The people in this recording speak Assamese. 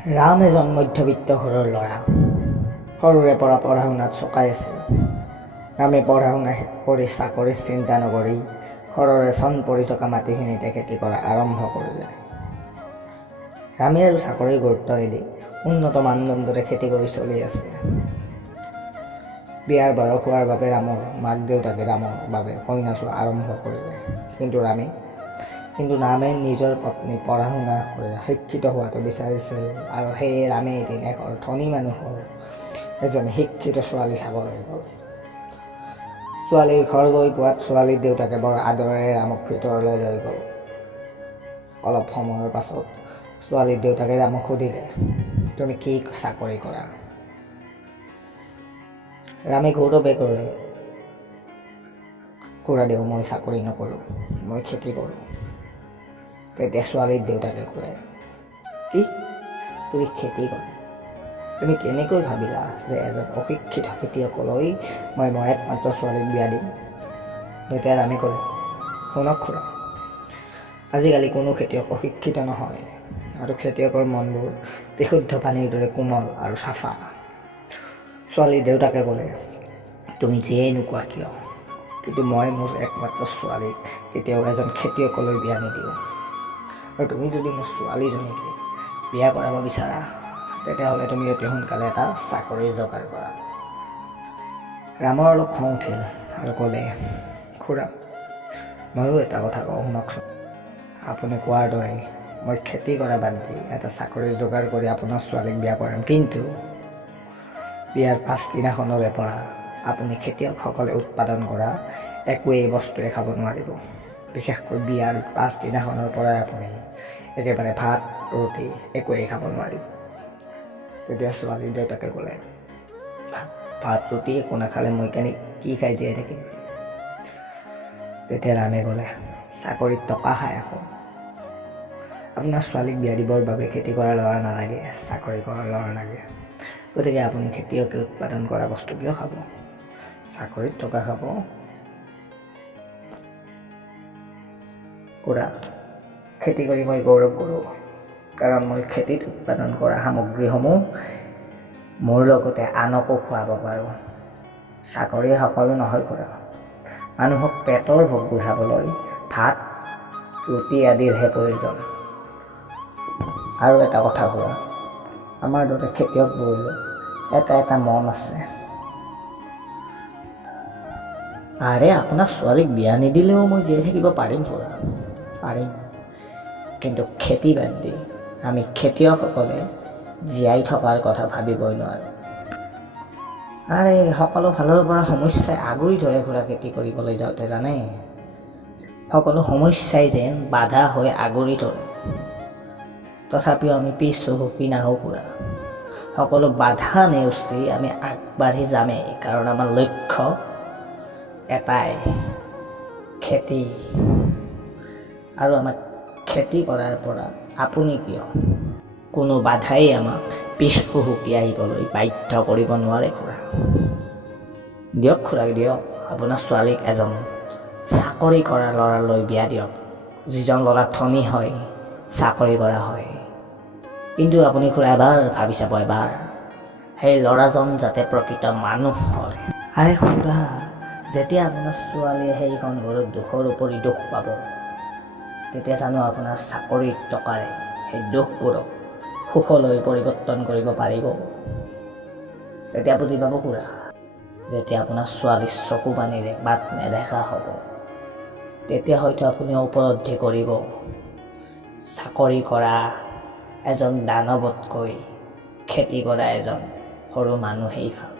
ৰাম এজন মধ্যবিত্ত ঘৰৰ ল'ৰা। সৰুৰে পৰা পঢ়া শুনাত চকাই আছিল। ৰামে পঢ়া শুনা কৰি চাকৰিৰ চিন্তা নকৰি ঘৰৰে চন পৰি থকা মাটিখিনিতে খেতি কৰা আৰম্ভ কৰিলে। ৰামে আৰু চাকৰিৰ গুৰুত্ব নিদি উন্নত মানদণ্ডৰে খেতি কৰি চলি আছে। বিয়াৰ বয়স হোৱাৰ বাবে ৰামৰ মাক দেউতাকে ৰামৰ বাবে কইনা চোৱা আৰম্ভ কৰিলে। কিন্তু ৰামে নিজৰ পত্নী পঢ়া শুনা কৰি শিক্ষিত হোৱাটো বিচাৰিছিল আৰু সেয়ে ৰামে এদিন এঘৰ ধনী মানুহৰ এজনী শিক্ষিত ছোৱালী চাবলৈ গ'ল। ছোৱালীৰ ঘৰ গৈ পোৱাত ছোৱালীৰ দেউতাকে বৰ আদৰেৰে ৰামক ভিতৰলৈ লৈ গ'ল। অলপ সময়ৰ পাছত ছোৱালীৰ দেউতাকে ৰামক সুধিলে, তুমি কি চাকৰি কৰা? ৰামে গৌৰৱে ক'লে, খুড়াদেউ মই চাকৰি নকৰোঁ, মই খেতি কৰোঁ। তেতিয়া ছোৱালীৰ দেউতাকে ক'লে, কি তুমি খেতি কৰা? তুমি কেনেকৈ ভাবিলা যে এজন অশিক্ষিত খেতিয়কলৈ মই মোৰ একমাত্ৰ ছোৱালীক বিয়া দিম? তেতিয়া ৰামে ক'লে, শুনক খুড়া, আজিকালি কোনো খেতিয়ক অশিক্ষিত নহয় আৰু খেতিয়কৰ মনবোৰ বিশুদ্ধ পানীৰ দৰে কোমল আৰু চাফা। ছোৱালীৰ দেউতাকে ক'লে, তুমি যিয়েই নোকোৱা কিয়, কিন্তু মই মোৰ একমাত্ৰ ছোৱালীক কেতিয়াও এজন খেতিয়কলৈ বিয়া নিদিওঁ। আৰু তুমি যদি মোৰ ছোৱালীজনীক বিয়া কৰাব বিচাৰা তেতিয়াহ'লে তুমি অতি সোনকালে এটা চাকৰিৰ যোগাৰ কৰা। ৰামৰ অলপ খং উঠিল আৰু ক'লে, খুড়া ময়ো এটা কথা কওঁ শুনকচোন। আপুনি কোৱাৰ দৰে মই খেতি কৰা বাদ দি এটা চাকৰিৰ যোগাৰ কৰি আপোনাৰ ছোৱালীক বিয়া কৰাম, কিন্তু বিয়াৰ পাছদিনাখনৰে পৰা আপুনি খেতিয়কসকলে উৎপাদন কৰা একোৱেই বস্তুৱে খাব নোৱাৰিব। বিশেষকৈ বিয়াৰ পাছদিনাখনৰ পৰাই আপুনি একেবাৰে ভাত ৰুটি একোৱেই খাব নোৱাৰিব। তেতিয়া ছোৱালীৰ দেউতাকে ক'লে, ভাত ৰুটি একো নাখালে মই কি খাই জীয়াই থাকিম? তেতিয়া ৰামে ক'লে, চাকৰিত টকা খাই আকৌ। আপোনাৰ ছোৱালীক বিয়া দিবৰ বাবে খেতি কৰা ল'ৰা নালাগে, চাকৰি কৰা ল'ৰা লাগে। গতিকে আপুনি খেতিয়কে উৎপাদন কৰা বস্তু কিয় খাব? চাকৰিত টকা খাব। খুড়া, খেতি কৰি মই গৌৰৱ কৰোঁ, কাৰণ মই খেতিত উৎপাদন কৰা সামগ্ৰীসমূহ মোৰ লগতে আনকো খুৱাব পাৰোঁ। চাকৰি সকলো নহয় খুড়া, মানুহক পেটৰ ভোক বুজাবলৈ ভাত ৰুটি আদিৰহে প্ৰয়োজন। আৰু এটা কথা খুড়া, আমাৰ দৰে খেতিয়কবোৰৰো এটা মন আছে। আৰে আপোনাৰ ছোৱালীক বিয়া নিদিলেও মই জীয়াই থাকিব পাৰিম খুড়া, পাৰিম। কিন্তু খেতি বাদ দি আমি খেতিয়কসকলে জীয়াই থকাৰ কথা ভাবিবই নোৱাৰোঁ। আৰে সকলো ফালৰ পৰা সমস্যাই আগুৰি ধৰে খুড়া। খেতি কৰিবলৈ যাওঁতে জানে, সকলো সমস্যাই যেন বাধা হৈ আগুৰি ধৰে। তথাপিও আমি পিছ হুহুকি নাহোঁ খুড়া। সকলো বাধা নেওচি আমি আগবাঢ়ি যামেই, কাৰণ আমাৰ লক্ষ্য এটাই, খেতি। আৰু আমাক খেতি কৰাৰ পৰা আপুনি কিয় কোনো বাধাই আমাক পিছ হুহুকি আহিবলৈ বাধ্য কৰিব নোৱাৰে খুড়া। দিয়ক খুড়া দিয়ক, আপোনাৰ ছোৱালীক এজন চাকৰি কৰা ল'ৰালৈ বিয়া দিয়ক, যিজন ল'ৰা ধনী হয়, চাকৰি কৰা হয়। কিন্তু আপুনি খুড়া এবাৰ ভাবি চাব, এবাৰ সেই ল'ৰাজন যাতে প্ৰকৃত মানুহ হয়। আৰে খুড়া, যেতিয়া আপোনাৰ ছোৱালীয়ে সেইখন ঘৰত দুখৰ উপৰি দুখ পাব, তেতিয়া জানো আপোনাৰ চাকৰিৰ টকাৰে সেই দুখবোৰক সুখলৈ পৰিৱৰ্তন কৰিব পাৰিব? তেতিয়া বুজি পাব খুড়া, যেতিয়া আপোনাৰ ছোৱালীৰ চকু পানীৰে বাট নেদেখা হ'ব, তেতিয়া হয়তো আপুনি উপলব্ধি কৰিব, চাকৰি কৰা এজন দানৱতকৈ খেতি কৰা এজন সৰু মানুহেই ভাল।